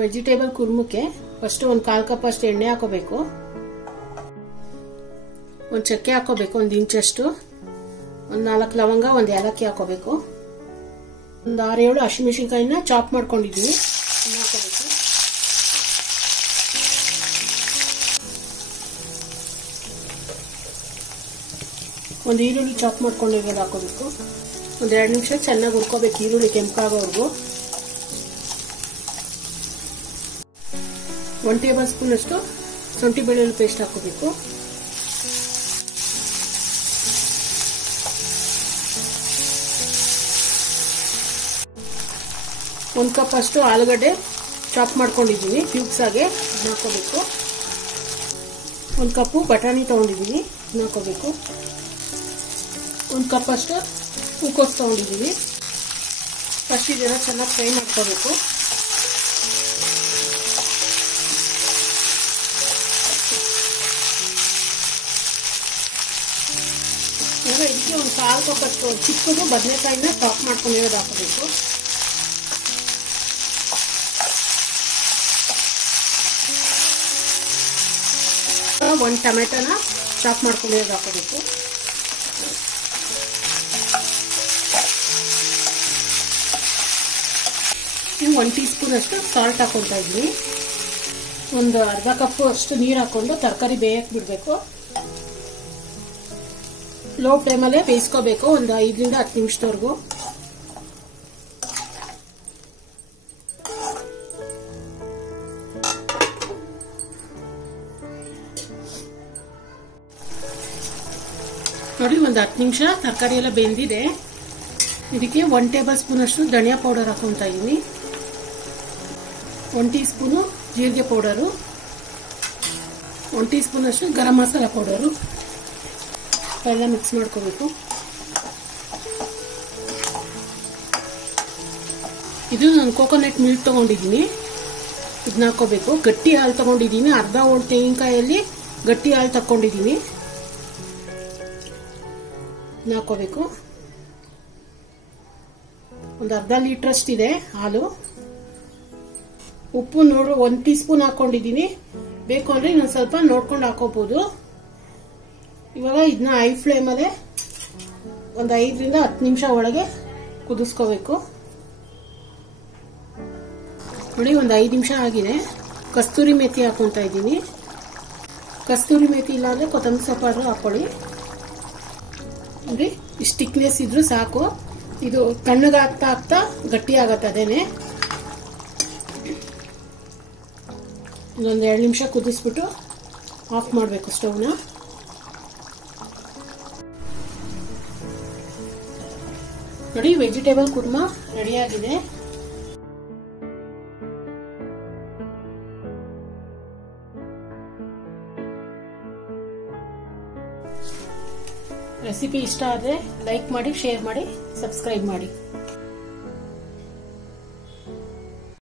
Vegetable ಕುರ್ಮಕ್ಕೆ first ಒಂದು 1/4 cup ಅಷ್ಟು ಎಣ್ಣೆ ಹಾಕೋಬೇಕು. ಒಂದು ಚಕ್ಕೆ ಹಾಕೋಬೇಕು, 1 ಇಂಚಷ್ಟು. ಒಂದು 4 ಲವಂಗ, 1 ಏಲಕ್ಕಿ ಹಾಕೋಬೇಕು. ಒಂದು 6-7 ಹಸಿಮೆಣಸಿನಕಾಯಿನ ಚಾಪ್ ಮಾಡ್ಕೊಂಡಿದ್ದೀವಿ, ಹಾಕೋಬೇಕು. ಒಂದು ಈರುಳ್ಳಿ ಚಾಪ್ ಮಾಡ್ಕೊಂಡಿರೋದು ಹಾಕೋಬೇಕು. ಒಂದು 2 ನಿಮಿಷ ಚೆನ್ನಾಗಿ ಹುರ್ಕೋಬೇಕು, ಈರುಳ್ಳಿ ಕೆಂಪಾಗೋವರೆಗೂ. 1 ಟೇಬಲ್ ಸ್ಪೂನ್ ಅಷ್ಟು ಶುಂಠಿ ಬೆಳ್ಳುಳ್ಳಿ ಪೇಸ್ಟ್ ಹಾಕೋಬೇಕು. ಒಂದು ಕಪ್ ಅಷ್ಟು ಆಲೂಗಡ್ಡೆ ಚಾಪ್ ಮಾಡ್ಕೊಂಡಿದ್ದೀನಿ ಕ್ಯೂಬ್ಸ್ ಆಗಿ, ಹಾಕೋಬೇಕು. 1 ಕಪ್ಪು ಬಟಾಣಿ ತಗೊಂಡಿದ್ದೀನಿ, ಹಾಕೋಬೇಕು. 1 ಕಪ್ ಅಷ್ಟು ಹೂಕೋಸು ತಗೊಂಡಿದ್ದೀನಿ. ಫಸ್ಟ್ ಇದೆಲ್ಲ ಚೆನ್ನಾಗಿ ಫ್ರೈ ಮಾಡ್ಕೋಬೇಕು. ಈಗ ಇದಕ್ಕೆ ಒಂದು 1/4 ಕಪ್ ಅಷ್ಟು ಚಿಕ್ಕದು ಬದನೆಕಾಯಿನ ಚಾಪ್ ಮಾಡ್ಕೊಂಡಿರೋದು ಹಾಕೋಬೇಕು. ಒಂದು ಟೊಮೆಟೊನ ಚಾಪ್ ಮಾಡ್ಕೊಂಡಿರೋದು ಹಾಕೋಬೇಕು. ಈಗ 1 ಟೀ ಸ್ಪೂನ್ ಅಷ್ಟು ಸಾಲ್ಟ್ ಹಾಕೊತಾ ಇದ್ವಿ. ಒಂದು ಅರ್ಧ ಕಪ್ ಅಷ್ಟು ನೀರು ಹಾಕೊಂಡು ತರಕಾರಿ ಬೇಯಕ್ಕೆ ಬಿಡಬೇಕು. ಲೋ ಫ್ಲೇಮಲ್ಲೇ ಬೇಯಿಸ್ಕೋಬೇಕು ಒಂದು 5ರಿಂದ 10 ನಿಮಿಷದವರೆಗೂ. ನೋಡಿ, ಒಂದು 10 ನಿಮಿಷ ತರಕಾರಿ ಎಲ್ಲ ಬೆಂದಿದೆ. ಇದಕ್ಕೆ 1 ಟೇಬಲ್ ಸ್ಪೂನ್ ಅಷ್ಟು ಧನಿಯಾ ಪೌಡರ್ ಹಾಕೊತಾ ಇದ್ದೀನಿ. 1 ಟೀ ಸ್ಪೂನು ಜೀರಿಗೆ ಪೌಡರು, 1 ಟೀ ಸ್ಪೂನ್ ಅಷ್ಟು ಗರಂ ಮಸಾಲ ಪೌಡರು ಎಲ್ಲ ಮಿಕ್ಸ್ ಮಾಡ್ಕೋಬೇಕು. ಇದು ನಾನು ಕೋಕೋನಟ್ ಮಿಲ್ಕ್ ತಗೊಂಡಿದ್ದೀನಿ, ಇದನ್ನ ಹಾಕೋಬೇಕು. ಗಟ್ಟಿ ಹಾಲು ತಗೊಂಡಿದ್ದೀನಿ, ಅರ್ಧ ಓಡ್ ತೆಂಗಿನಕಾಯಲ್ಲಿ ಗಟ್ಟಿ ಹಾಲು ತಕೊಂಡಿದ್ದೀನಿ, ಹಾಕೋಬೇಕು. ಒಂದು ಅರ್ಧ ಲೀಟರ್ ಅಷ್ಟಿದೆ ಹಾಲು. ಉಪ್ಪು ನೋಡು 1 ಟೀ ಸ್ಪೂನ್ ಹಾಕೊಂಡಿದ್ದೀನಿ, ಬೇಕು ಅಂದ್ರೆ ಇನ್ನೊಂದು ಸ್ವಲ್ಪ ನೋಡ್ಕೊಂಡು ಹಾಕೋಬಹುದು. ಇವಾಗ ಇದನ್ನ ಹೈ ಫ್ಲೇಮಲ್ಲೇ ಒಂದು 5ರಿಂದ 10 ನಿಮಿಷ ಒಳಗೆ ಕುದಿಸ್ಕೋಬೇಕು. ನೋಡಿ, ಒಂದು 5 ನಿಮಿಷ ಆಗಿದೆ. ಕಸ್ತೂರಿ ಮೇಥಿ ಹಾಕೊಂತ ಇದ್ದೀನಿ. ಕಸ್ತೂರಿ ಮೇಥಿ ಇಲ್ಲ ಅಂದ್ರೆ ಕೊತ್ತಂಬರಿ ಸೊಪ್ಪಾದ್ರೂ ಹಾಕೊಳ್ಳಿ. ನೋಡಿ, ಇಷ್ಟು ಥಿಕ್ನೆಸ್ ಇದ್ರೂ ಸಾಕು. ಇದು ತಣ್ಣಗೆ ಆಗ್ತಾ ಆಗ್ತಾ ಗಟ್ಟಿ ಆಗತ್ತೆ. ಅದೇನೆ ಇನ್ನೊಂದು 2 ನಿಮಿಷ ಕುದಿಸ್ಬಿಟ್ಟು ಆಫ್ ಮಾಡಬೇಕು ಸ್ಟವ್ನ. ನೋಡಿ, ವೆಜಿಟೇಬಲ್ ಕುರ್ಮಾ ರೆಡಿಯಾಗಿದೆ. ರೆಸಿಪಿ ಇಷ್ಟ ಆದರೆ ಲೈಕ್ ಮಾಡಿ, ಶೇರ್ ಮಾಡಿ, ಸಬ್ಸ್ಕ್ರೈಬ್ ಮಾಡಿ.